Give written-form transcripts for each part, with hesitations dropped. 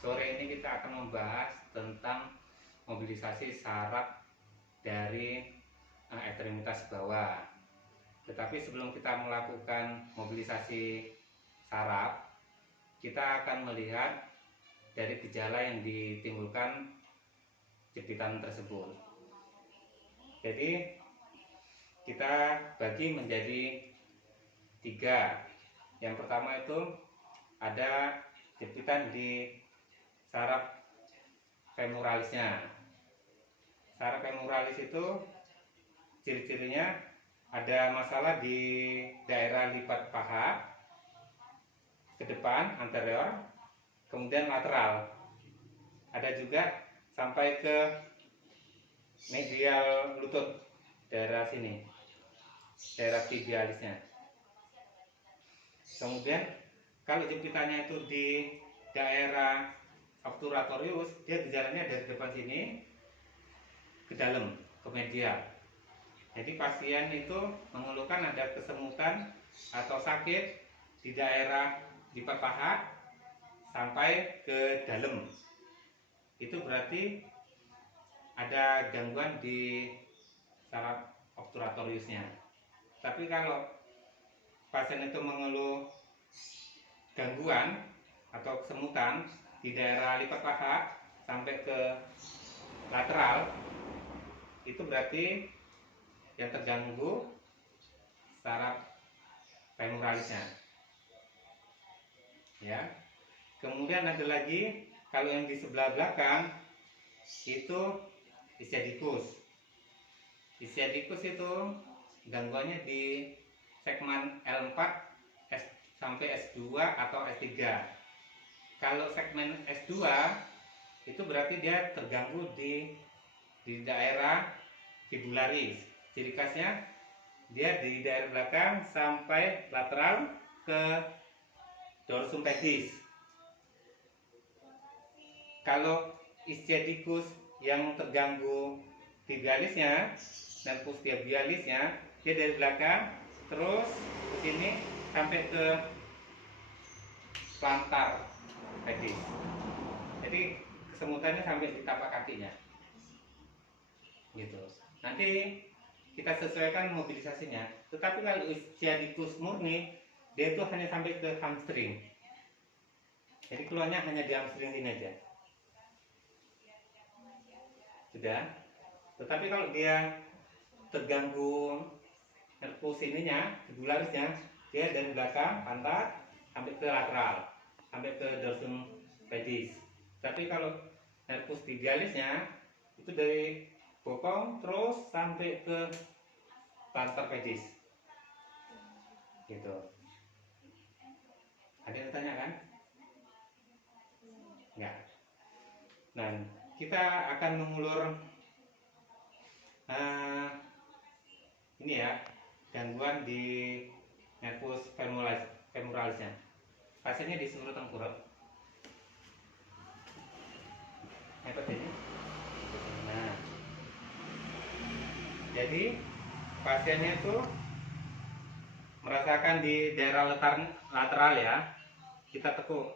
Sore ini kita akan membahas tentang mobilisasi saraf dari ekstremitas bawah. Tetapi sebelum kita melakukan mobilisasi saraf, kita akan melihat dari gejala yang ditimbulkan jepitan tersebut. Jadi kita bagi menjadi 3. Yang pertama itu ada jepitan di saraf femoralisnya. Saraf femoralis itu ciri-cirinya ada masalah di daerah lipat paha ke depan anterior, kemudian lateral. Ada juga sampai ke medial lutut, daerah sini, daerah tibialisnya. Kemudian kalau jepitannya itu di daerah obturatorius, dia gejalanya dari depan sini ke dalam, ke medial. Jadi pasien itu mengeluhkan ada kesemutan atau sakit di daerah lipat paha sampai ke dalam. Itu berarti ada gangguan di saraf obturatoriusnya. Tapi kalau pasien itu mengeluh gangguan atau kesemutan di daerah lipat paha sampai ke lateral, itu berarti yang terganggu saraf femoralisnya. Ya. Kemudian ada lagi kalau yang di sebelah belakang itu ischiadicus. Ischiadicus itu gangguannya di segmen L4 sampai S2 atau S3. Kalau segmen S2 itu berarti dia terganggu di daerah fibularis. Ciri khasnya dia di daerah belakang sampai lateral ke dorsum pedis. Kalau ischiadicus yang terganggu tibialisnya, nervus tibialisnya, dia dari belakang terus ke sini sampai ke plantar pedis. Jadi kesemutannya sampai di tapak kakinya. Gitu. Nanti kita sesuaikan mobilisasinya. Tetapi kalau ischiadicus murni, dia itu hanya sampai ke hamstring. Jadi keluarnya hanya di hamstring ini aja. Sudah. Tetapi kalau dia terganggu nervus ininya, fibularisnya, dia dari belakang pantat sampai ke lateral, sampai ke dorsum pedis. Tapi kalau nervus tibialisnya itu dari bokong terus sampai ke plantar pedis. Gitu. Ada yang tanya kan? Ya. Nah, kita akan mengulur ini ya, gangguan di nervus femoralisnya. Pasiennya disuruh tengkurap. Hebat ini. Nah, jadi pasiennya itu merasakan di daerah lateral ya, kita tekuk.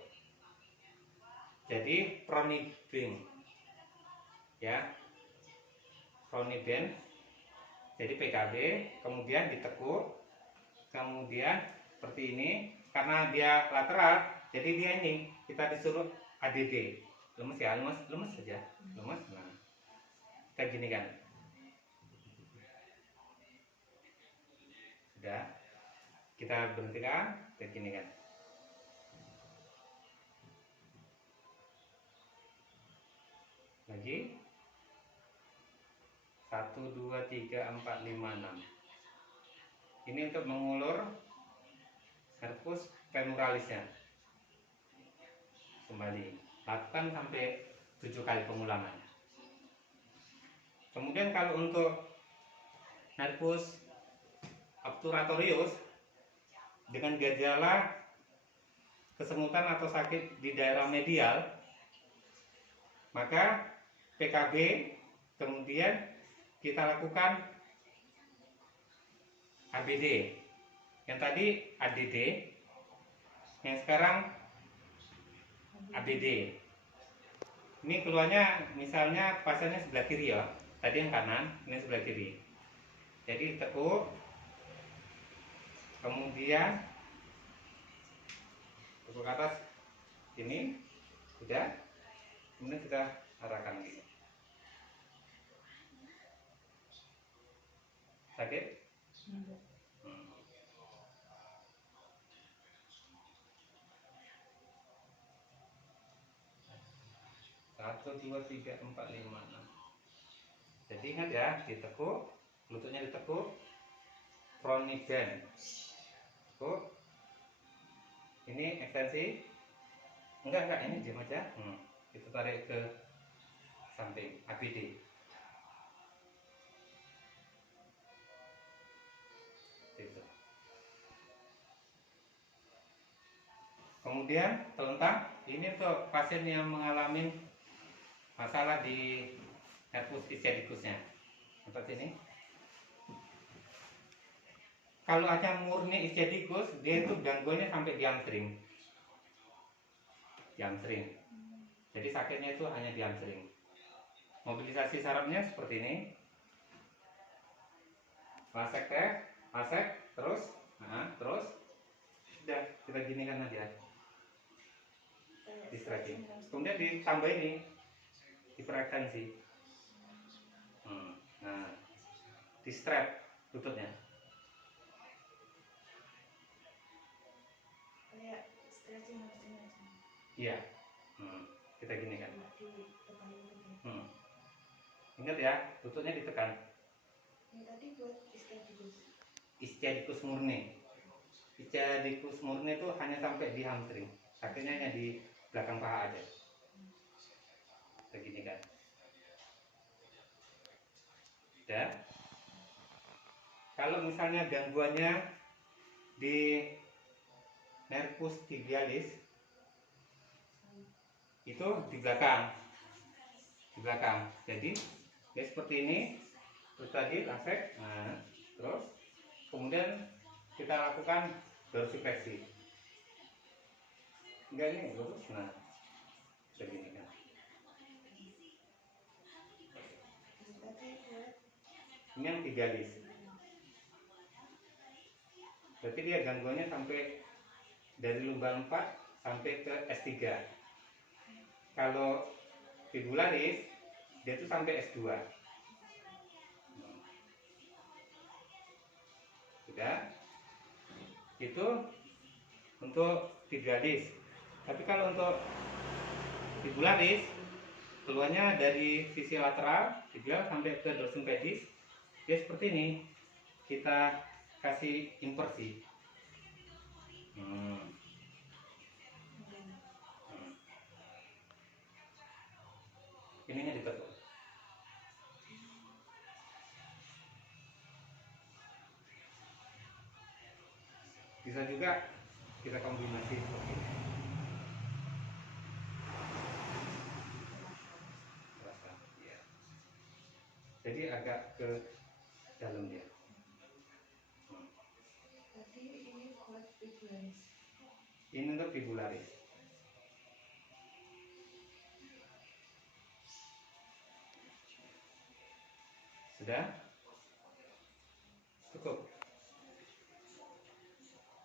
Jadi pronibeng, ya, pronibeng. Jadi PKB, kemudian ditekuk, kemudian seperti ini, karena dia lateral, jadi dia ini kita disuruh ADD, lemes ya, lemes saja, lemes. Nah, kita gini kan, sudah, kita berhentikan, kita gini kan. Lagi 1, 2, 3, 4, 5, 6. Ini untuk mengulur nervus femoralisnya. Kembali, lakukan sampai 7 kali pengulangan. Kemudian kalau untuk nervus obturatorius dengan gejala kesemutan atau sakit di daerah medial, maka PKB, kemudian kita lakukan ABD. Yang tadi ADD, yang sekarang ABD. Ini keluarnya misalnya pasiennya sebelah kiri ya, tadi yang kanan, ini sebelah kiri. Jadi ditekuk, kemudian tekuk ke atas ini, sudah, kemudian kita arahkan gini. Sakit? Hmm. 1, 2, 3, 4, 5, 6. Jadi ingat ya, ditekuk, lututnya ditekuk, front knee bend, tekuk. Ini ekstensi, enggak, ini diam aja. Kita tarik ke samping, ABD. Gitu. Kemudian telentang, ini untuk pasien yang mengalami masalah di herpes ischioticusnya. Seperti ini. Kalau ada murni ischioticus, dia itu gangguannya sampai di hamstring. Jadi sakitnya itu hanya di hamstring. Mobilisasi sarafnya seperti ini. Lasek terus, terus. Sudah, kita ginikan aja. Di stretching. Kemudian ditambah ini, hiperekstensi. Nah, di strap lututnya. Kayak stretching hamstring aja. Iya. Kita ginikan. Ingat ya, lututnya ditekan. Ini tadi buat ischioticus. Ischioticus murni. Ischioticus murni itu hanya sampai di hamstring. Sakitnya hanya di belakang paha aja. Begini kan. Ya. Kalau misalnya gangguannya di nervus tibialis, itu di belakang. Jadi ya seperti ini. Terus tadi lasek. Nah, terus kemudian kita lakukan dorsifleksi. Enggak, ini lurus. Nah, begini kan. Ini yang tibialis. Berarti dia gangguannya sampai dari lumbar 4 sampai ke S3. Kalau fibularis, dia itu sampai S2. Sudah. Itu untuk tibialis. Tapi kalau untuk fibularis, keluarnya dari sisi lateral tibial sampai ke dorsum pedis, dia seperti ini. Kita kasih inversi. Ininya ditekuk. Bisa juga kita kombinasi seperti ini. Ya. Jadi agak ke dalam dia. Tadi ini buat fibularis. Ini untuk fibularis. Sudah?